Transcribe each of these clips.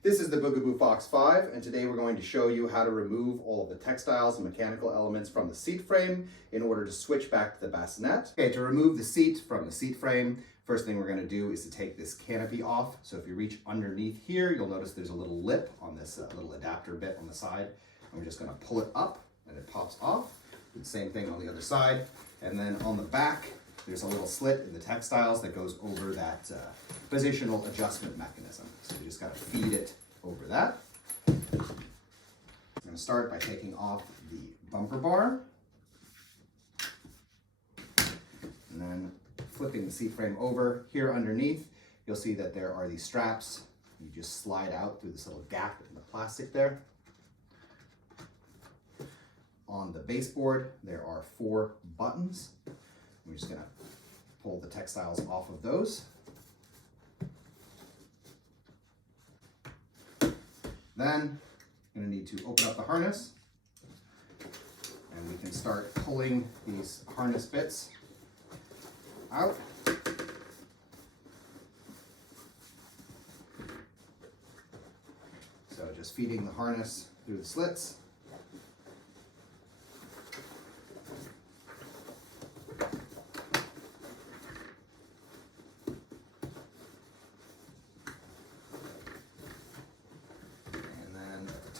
This is the Bugaboo Fox 5, and today we're going to show you how to remove all of the textiles and mechanical elements from the seat frame in order to switch back to the bassinet. Okay, to remove the seat from the seat frame, first thing we're going to do is to take this canopy off. So if you reach underneath here, you'll notice there's a little lip on this little adapter bit on the side. And we're just going to pull it up and it pops off. Do the same thing on the other side. And then on the back, there's a little slit in the textiles that goes over that positional adjustment mechanism. So you just got to feed it over that. I'm going to start by taking off the bumper bar. And then flipping the seat frame over. Here underneath, you'll see that there are these straps. You just slide out through this little gap in the plastic there. On the baseboard, there are 4 buttons. We're just going to pull the textiles off of those. Then you're going to need to open up the harness, and we can start pulling these harness bits out. So just feeding the harness through the slits.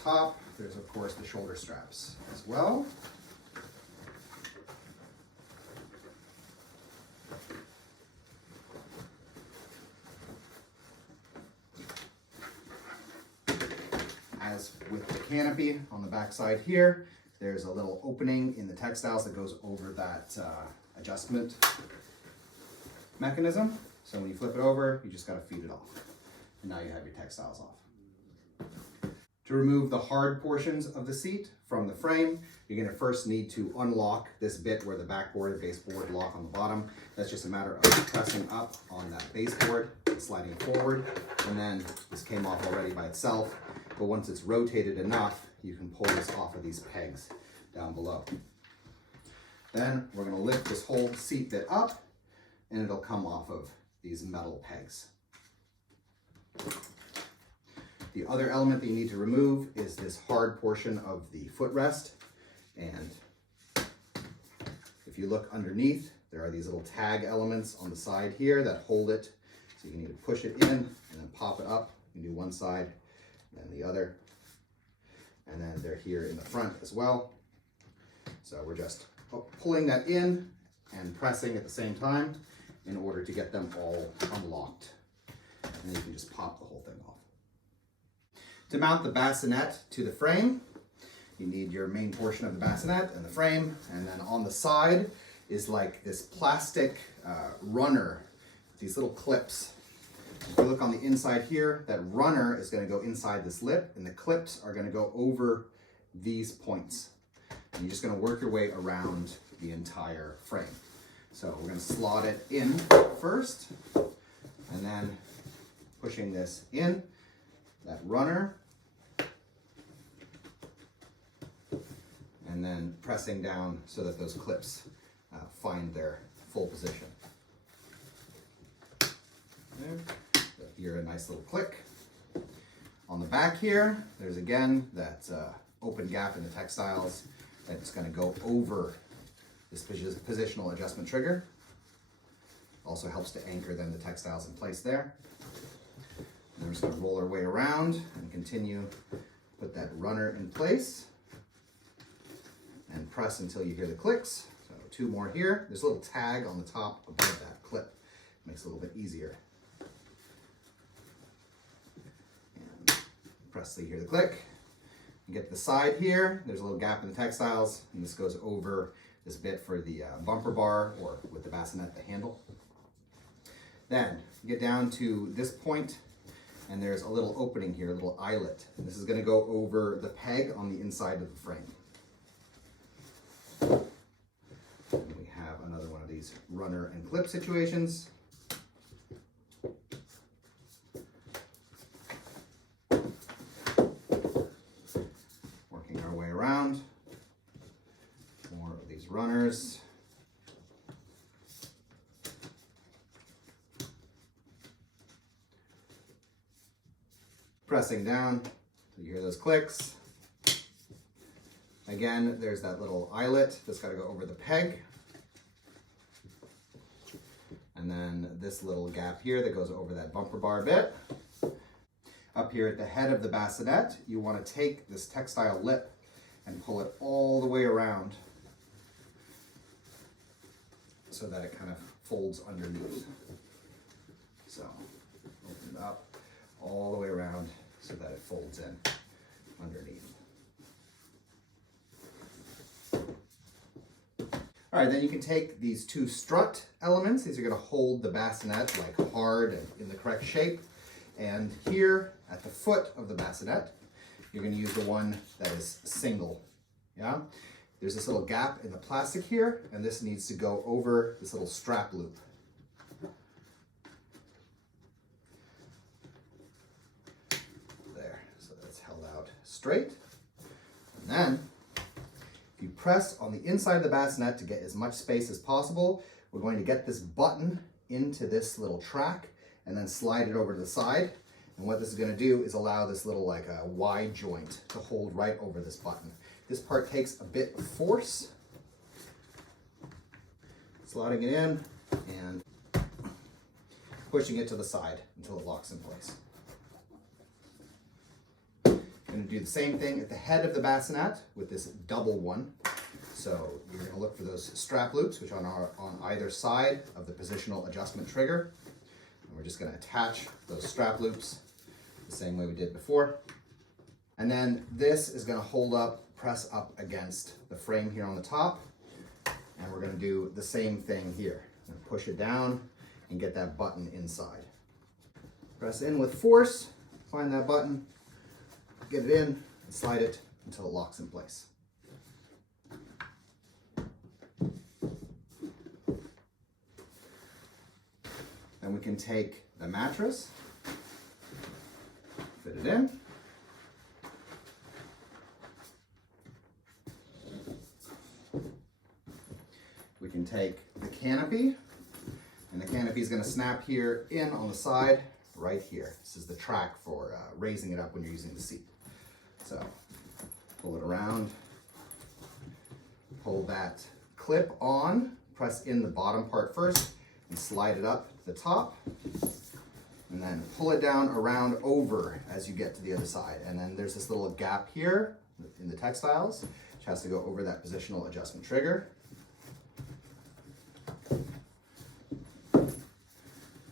Top, there's of course the shoulder straps as well. As with the canopy on the back side here, there's a little opening in the textiles that goes over that adjustment mechanism. So when you flip it over, you just got to feed it off. And now you have your textiles off. To remove the hard portions of the seat from the frame, you're going to first need to unlock this bit where the backboard and baseboard lock on the bottom. That's just a matter of pressing up on that baseboard and sliding it forward. And then this came off already by itself, but once it's rotated enough, you can pull this off of these pegs down below. Then we're going to lift this whole seat bit up and it'll come off of these metal pegs. The other element that you need to remove is this hard portion of the footrest. And if you look underneath, there are these little tag elements on the side here that hold it. So you need to push it in and then pop it up. You can do one side, then the other. And then they're here in the front as well. So we're just pulling that in and pressing at the same time in order to get them all unlocked. And then you can just pop the whole thing off. To mount the bassinet to the frame, you need your main portion of the bassinet and the frame, and then on the side is like this plastic runner, these little clips. If you look on the inside here, that runner is going to go inside this lip, and the clips are going to go over these points. And you're just going to work your way around the entire frame. So we're going to slot it in first, and then pushing this in. That runner, and then pressing down so that those clips find their full position. There. So here a nice little click. On the back here, there's again that open gap in the textiles that's going to go over this positional adjustment trigger. Also helps to anchor then the textiles in place there. And we're just going to roll our way around and continue, put that runner in place and press until you hear the clicks. So 2 more here. There's a little tag on the top above that clip. Makes it a little bit easier. And press so you hear the click. You get to the side here. There's a little gap in the textiles, and this goes over this bit for the bumper bar, or with the bassinet, the handle. Then you get down to this point, and there's a little opening here, a little eyelet. And this is going to go over the peg on the inside of the frame. And we have another one of these runner and clip situations. Working our way around. More of these runners. pressing down, so you hear those clicks. Again, there's that little eyelet that's got to go over the peg. And then this little gap here that goes over that bumper bar bit. Up here at the head of the bassinet, you want to take this textile lip and pull it all the way around so that it kind of folds underneath. So open it up all the way around so that it folds in underneath. All right, then you can take these two strut elements. These are going to hold the bassinet like hard and in the correct shape. And here at the foot of the bassinet, you're going to use the one that is single. Yeah, there's this little gap in the plastic here, and this needs to go over this little strap loop. There, so that's held out straight. And then if you press on the inside of the bassinet to get as much space as possible, we're going to get this button into this little track and then slide it over to the side. And what this is going to do is allow this little like a wide joint to hold right over this button. This part takes a bit of force. Slotting it in and pushing it to the side until it locks in place. Going to do the same thing at the head of the bassinet with this double one. So you're going to look for those strap loops, which are on either side of the positional adjustment trigger. And we're just going to attach those strap loops the same way we did before. And then this is going to hold up, press up against the frame here on the top. And we're going to do the same thing here. Push it down and get that button inside. Press in with force, find that button, get it in, and slide it until it locks in place. Then we can take the mattress, fit it in. We can take the canopy, and the canopy is going to snap here in on the side right here. This is the track for raising it up when you're using the seat. So pull it around, pull that clip on, press in the bottom part first and slide it up to the top, and then pull it down around over as you get to the other side. And then there's this little gap here in the textiles, which has to go over that positional adjustment trigger.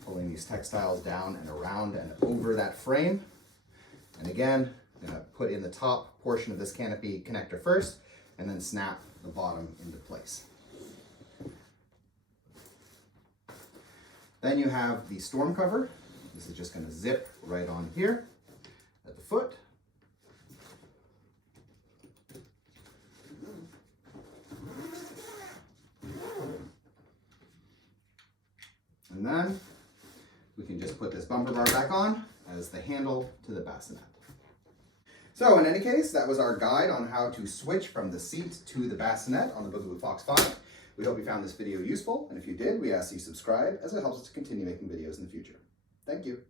Pulling these textiles down and around and over that frame. And again, I'm going to put in the top portion of this canopy connector first and then snap the bottom into place. Then you have the storm cover. This is just going to zip right on here at the foot. And then we can just put this bumper bar back on as the handle to the bassinet. So in any case, that was our guide on how to switch from the seat to the bassinet on the Bugaboo Fox 5. We hope you found this video useful, and if you did, we ask you subscribe as it helps us to continue making videos in the future. Thank you.